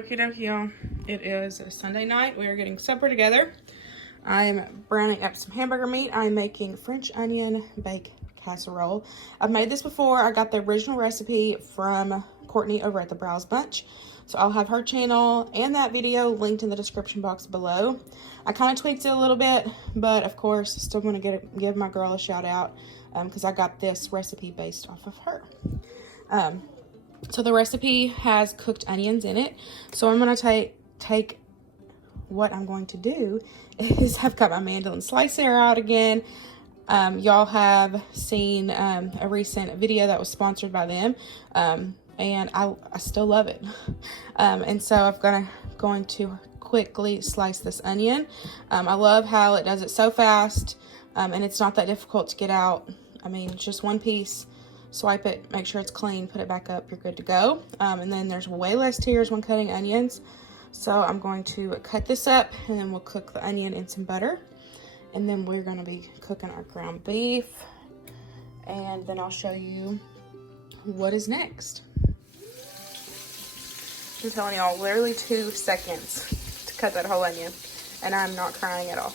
Okie dokie, y'all. It is Sunday night. We are getting supper together. I'm browning up some hamburger meat. I'm making French onion bake casserole. I've made this before. I got the original recipe from Courtney over at the Briles Bunch. So I'll have her channel and that video linked in the description box below. I kind of tweaked it a little bit, but of course, still want to give my girl a shout out because I got this recipe based off of her. So the recipe has cooked onions in it. So I'm going to take what I'm going to do is I've got my mandolin slicer out again. Y'all have seen a recent video that was sponsored by them. And I still love it. And so I'm going to quickly slice this onion. I love how it does it so fast. And it's not that difficult to get out. I mean, it's just one piece. Swipe it, make sure it's clean, put it back up, you're good to go. And then there's way less tears when cutting onions. So I'm going to cut this up and then we'll cook the onion in some butter. And then we're gonna be cooking our ground beef. And then I'll show you what is next. I'm telling y'all, literally 2 seconds to cut that whole onion. And I'm not crying at all.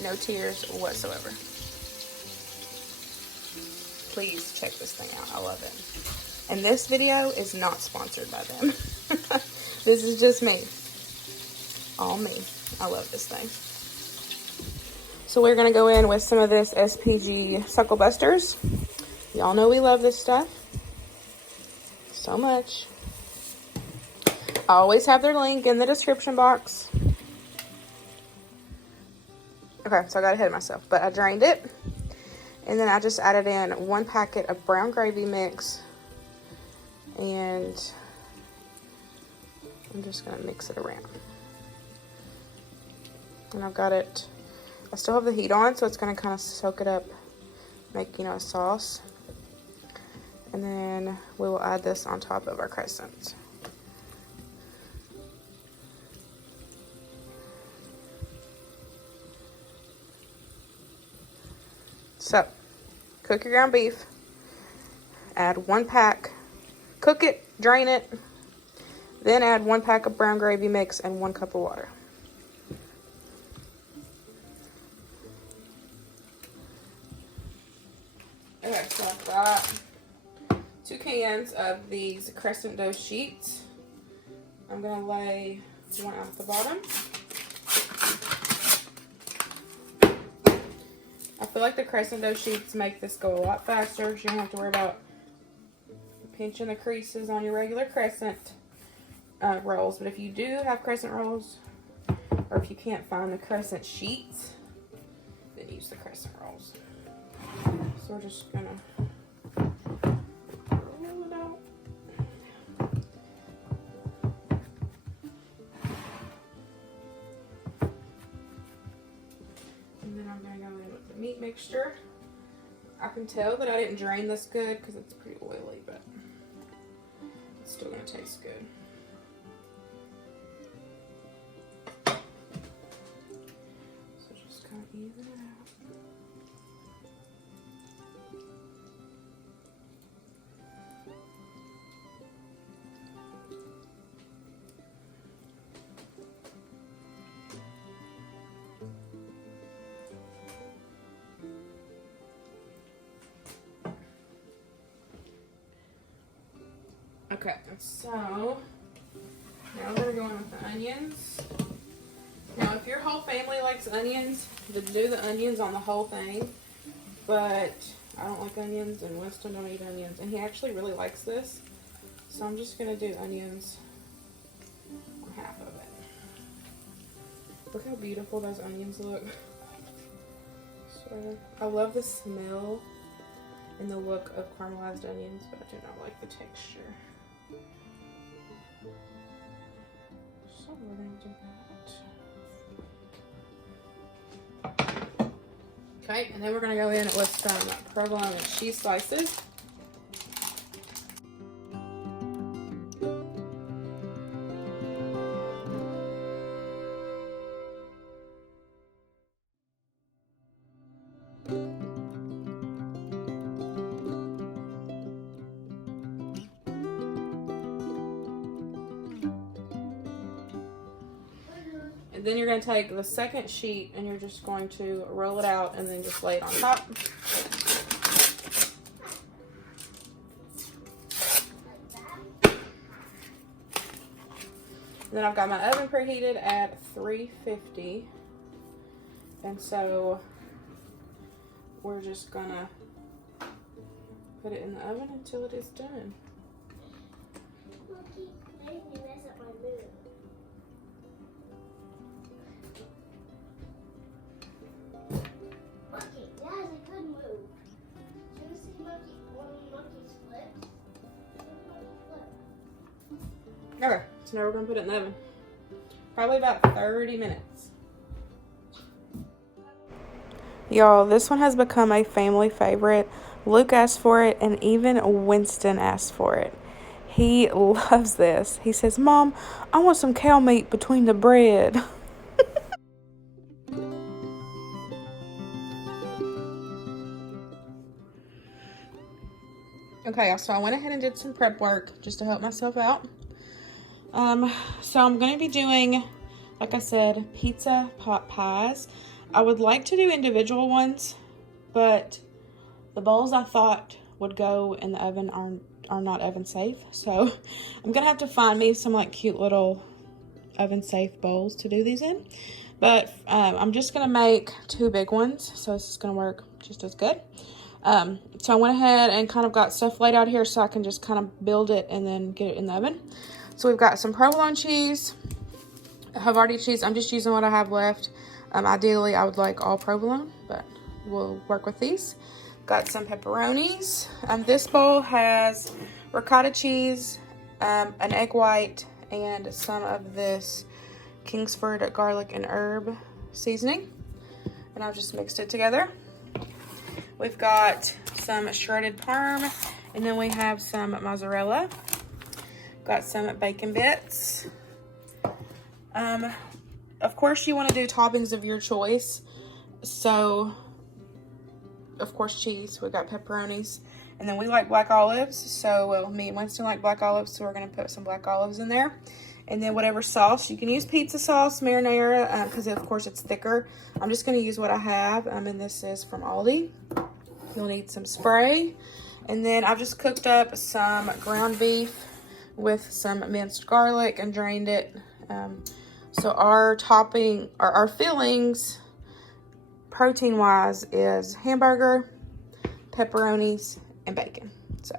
No tears whatsoever. Please check this thing out. I love it. And this video is not sponsored by them. This is just me. All me. I love this thing. So we're going to go in with some of this SPG SuckleBusters. Y'all know we love this stuff so much. I always have their link in the description box. Okay, so I got ahead of myself, but I drained it. And then I just added in 1 packet of brown gravy mix. And I'm just going to mix it around. And I've got it, I still have the heat on, so it's going to kind of soak it up, make, a sauce. And then we will add this on top of our crescents. So, cook your ground beef, add 1 pack, cook it, drain it, then add 1 pack of brown gravy mix and 1 cup of water. Okay, so I've got 2 cans of these crescent dough sheets. I'm going to lay 1 out the bottom. I feel like the crescent dough sheets make this go a lot faster. You don't have to worry about pinching the creases on your regular crescent rolls. But if you do have crescent rolls, or if you can't find the crescent sheets, then use the crescent rolls. So we're just gonna roll it out. And then I'm gonna go in with the meat mixture. I can tell that I didn't drain this good because it's pretty oily, but it's still gonna taste good. So just kind of even it out. Okay, so now we're going to go in with the onions. Now, if your whole family likes onions, then do the onions on the whole thing. But I don't like onions, and Winston don't eat onions. And he actually really likes this. So I'm just going to do onions on half of it. Look how beautiful those onions look. So, I love the smell and the look of caramelized onions, but I do not like the texture. So we're going to do that. Okay, and then we're going to go in with some provolone and cheese slices. then you're going to take the second sheet and you're just going to roll it out and then just lay it on top. And then I've got my oven preheated at 350. And so we're just gonna put it in the oven until it is done. Look, made me mess up my move. Monkey, that is a good move. Should we see monkey when monkeys flip? Okay, so now we're gonna put it in the oven. Probably about 30 minutes. Y'all, this one has become a family favorite. Luke asked for it, and even Winston asked for it. He loves this. He says, "Mom, I want some cow meat between the bread." Okay, so I went ahead and did some prep work just to help myself out. So I'm going to be doing, like I said, pizza pot pies. I would like to do individual ones, but the bowls I thought would go in the oven are not oven safe. So I'm going to have to find me some like cute little oven safe bowls to do these in. But I'm just going to make 2 big ones, so this is going to work just as good. So I went ahead and kind of got stuff laid out here so I can just kind of build it and then get it in the oven. So we've got some provolone cheese, Havarti cheese. I'm just using what I have left. Ideally, I would like all provolone, but we'll work with these. Got some pepperonis. This bowl has ricotta cheese, an egg white, and some of this Kingsford garlic and herb seasoning. And I've just mixed it together. We've got some shredded parm, and then we have some mozzarella. Got some bacon bits. Of course, you want to do toppings of your choice. So, of course, cheese. We got pepperonis. And then we like black olives. So, well, me and Winston like black olives, so we're going to put some black olives in there. And then whatever sauce. You can use pizza sauce, marinara, because, of course, it's thicker. I'm just going to use what I have, and this is from Aldi. You'll need some spray. And then I've just cooked up some ground beef with some minced garlic and drained it. So our topping, or our fillings, protein-wise, is hamburger, pepperonis, and bacon. So,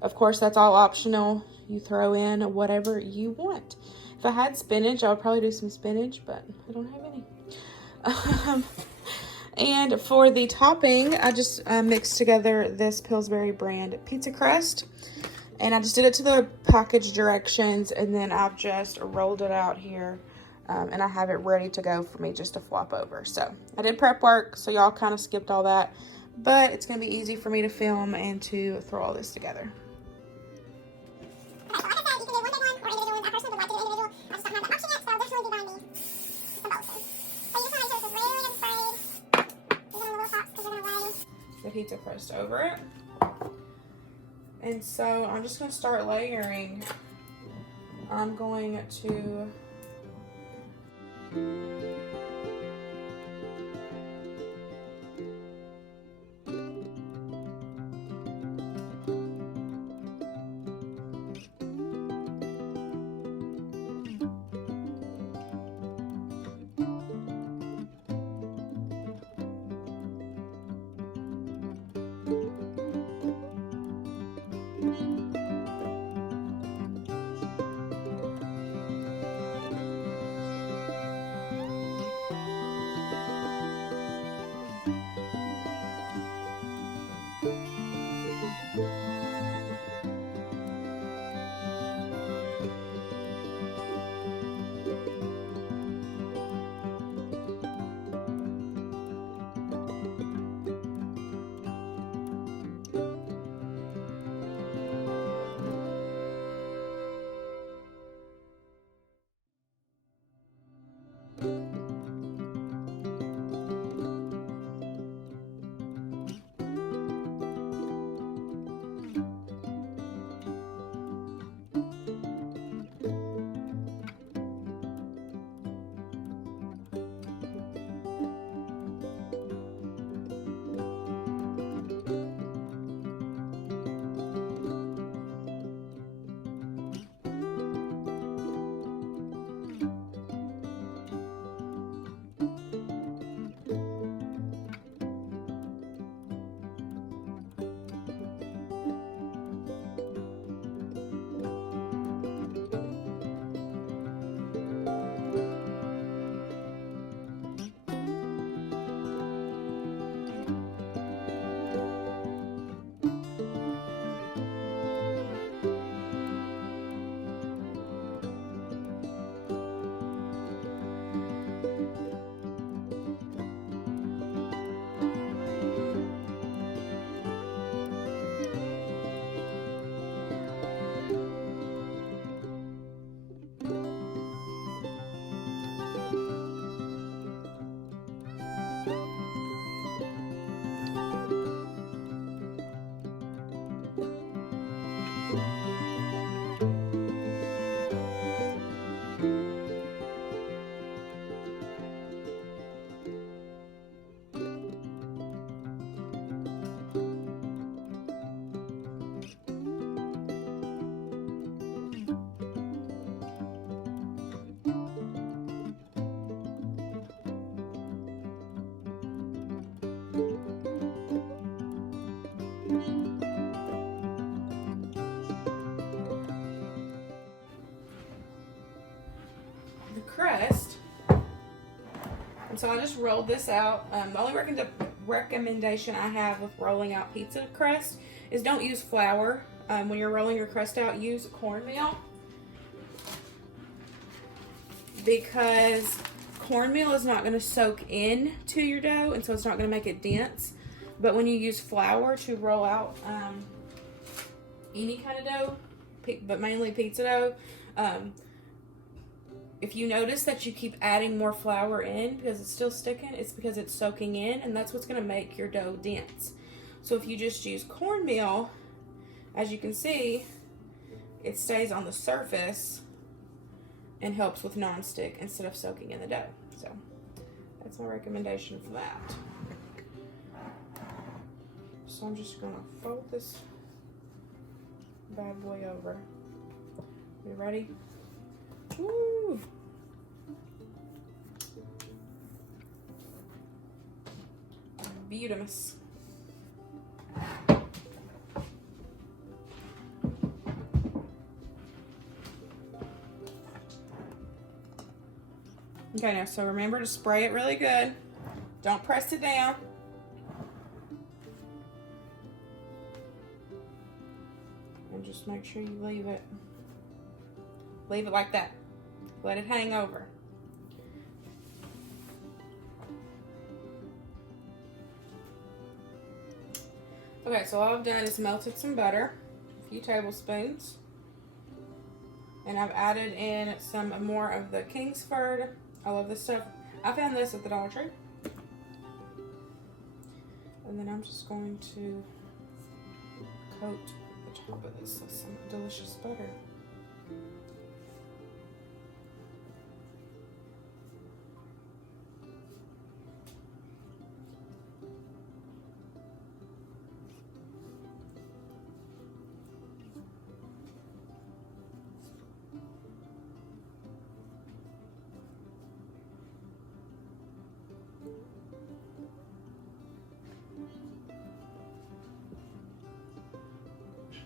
of course, that's all optional. You throw in whatever you want. If I had spinach, I would probably do some spinach, but I don't have any. And for the topping, I just mixed together this Pillsbury brand pizza crust. And I just did it to the package directions, and then I've just rolled it out here. And I have it ready to go for me just to flop over. So I did prep work, so y'all kind of skipped all that. But it's going to be easy for me to film and to throw all this together. The pizza crust over it. And so I'm just going to start layering. I'm going to the crust. And so I just rolled this out. The only recommendation I have with rolling out pizza crust is don't use flour. When you're rolling your crust out, use cornmeal, because cornmeal is not going to soak in to your dough, and so it's not going to make it dense. But when you use flour to roll out any kind of dough, but mainly pizza dough, if you notice that you keep adding more flour in because it's still sticking, it's because it's soaking in, and that's what's going to make your dough dense. So if you just use cornmeal, as you can see, it stays on the surface and helps with non-stick instead of soaking in the dough. So that's my recommendation for that. So I'm just going to fold this bad boy over. You ready? Woo! Beautiful. Okay, now so remember to spray it really good. Don't press it down. And just make sure you leave it like that. Let it hang over. Okay, so all I've done is melted some butter, a few tablespoons, and I've added in some more of the Kingsford. I love this stuff. I found this at the Dollar Tree. And then I'm just going to coat the top of this with some delicious butter.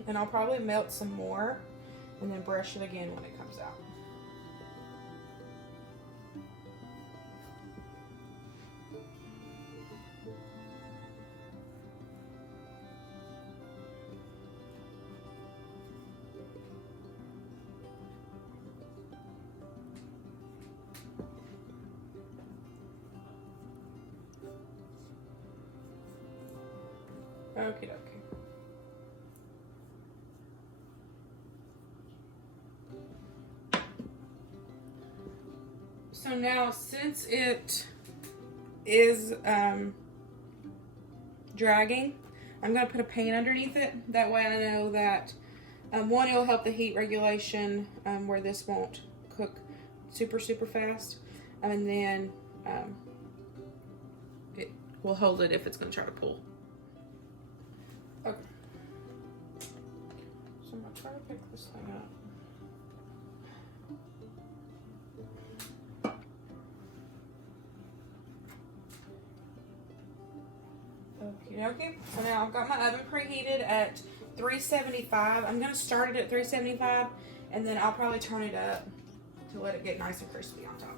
And I'll probably melt some more and then brush it again when it comes out. Okie dokie. So now, since it is dragging, I'm going to put a pan underneath it. That way I know that, one, it'll help the heat regulation where this won't cook super fast. And then it will hold it if it's going to try to pull. Okay. So I'm going to try to pick this thing up. Okay, so now I've got my oven preheated at 375. I'm going to start it at 375, and then I'll probably turn it up to let it get nice and crispy on top.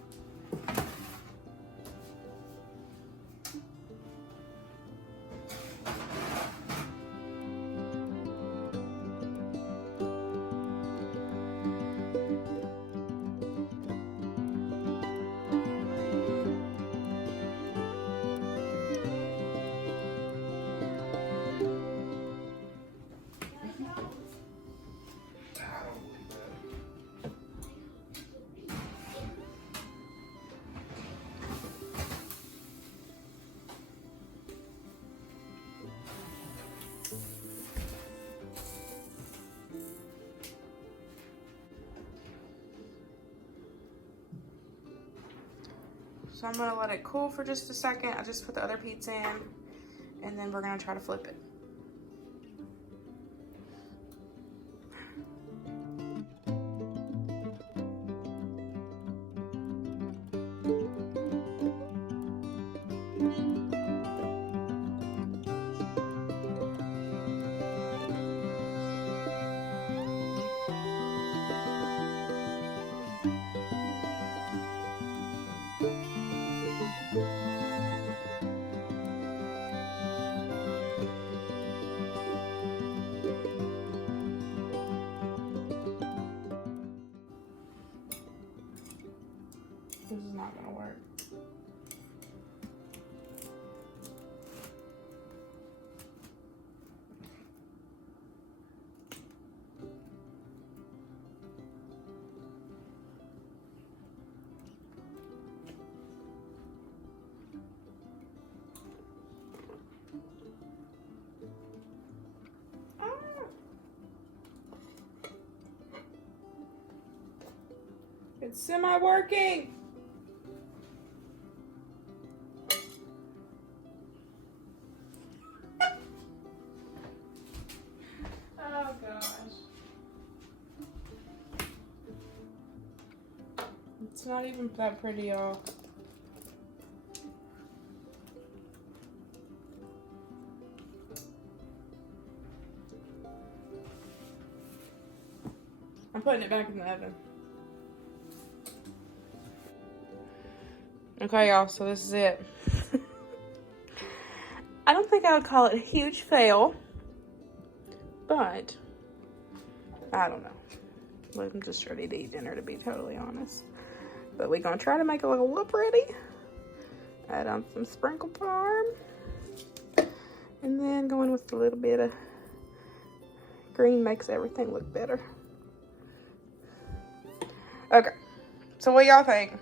So I'm going to let it cool for just a second. I just put the other pizza in, and then we're going to try to flip it. This is not gonna work. It's semi-working. Oh gosh. It's not even that pretty, y'all. I'm putting it back in the oven. Okay, y'all, so this is it. I don't think I would call it a huge fail, but I don't know. I'm just ready to eat dinner, to be totally honest. But we're gonna try to make it look a little pretty. Add on some sprinkle parm, and then going with a little bit of green makes everything look better. Okay, so what y'all think?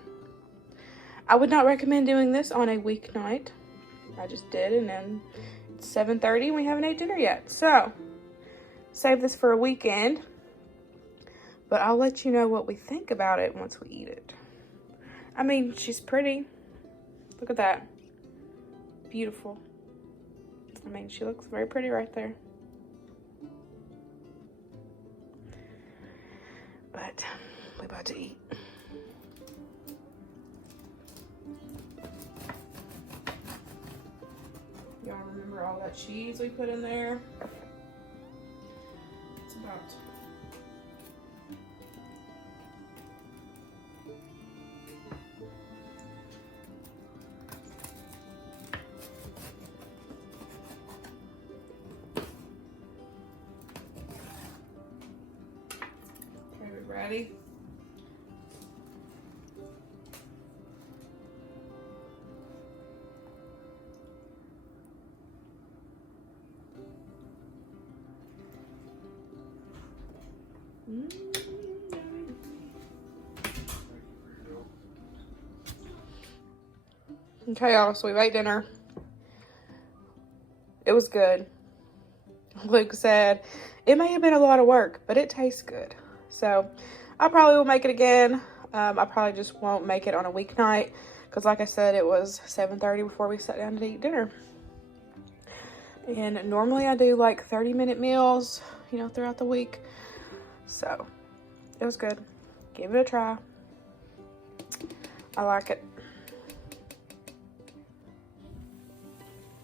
I would not recommend doing this on a weeknight. I just did, and then it's 7:30 and we haven't ate dinner yet. So, save this for a weekend. But I'll let you know what we think about it once we eat it. I mean, she's pretty. Look at that. Beautiful. I mean, she looks very pretty right there. But we're about to eat. Y'all remember all that cheese we put in there? It's about okay, we ready? Okay, y'all, so we ate dinner. It was good. Luke said it may have been a lot of work, but it tastes good. So I probably will make it again. I probably just won't make it on a weeknight because, like I said, it was 7:30 before we sat down to eat dinner. And normally I do like 30-minute meals, you know, throughout the week. So it was good. Give it a try. I like it.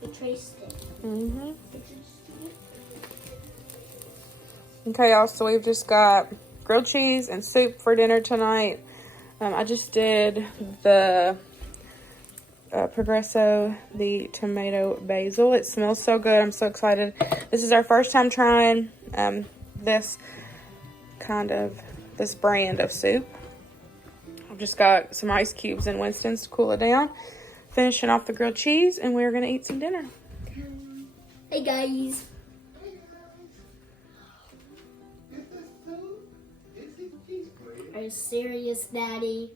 We traced it. Mm-hmm. Okay, y'all, so we've just got grilled cheese and soup for dinner tonight. I just did the Progresso, the tomato basil. It smells so good. I'm so excited. This is our first time trying this brand of soup. I've just got some ice cubes and Winston's to cool it down. Finishing off the grilled cheese, and we're gonna eat some dinner. Hey guys. Are you serious, Daddy?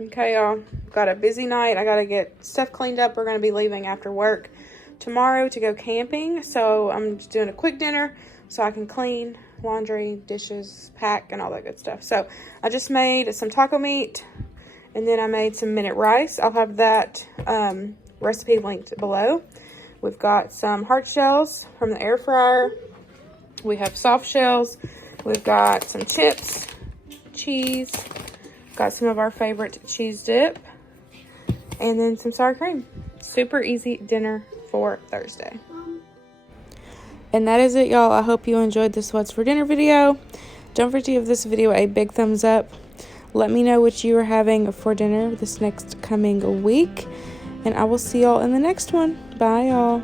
Okay, y'all. Got a busy night. I gotta get stuff cleaned up. We're gonna be leaving after work tomorrow to go camping. So I'm just doing a quick dinner so I can clean, laundry, dishes, pack, and all that good stuff. So I just made some taco meat, and then I made some minute rice. I'll have that recipe linked below. We've got some hard shells from the air fryer. We have soft shells. We've got some chips, cheese. Got some of our favorite cheese dip. And then some sour cream. Super easy dinner for Thursday. And that is it, y'all. I hope you enjoyed this What's for Dinner video. Don't forget to give this video a big thumbs up. Let me know what you are having for dinner this next coming week. And I will see y'all in the next one. Bye, y'all.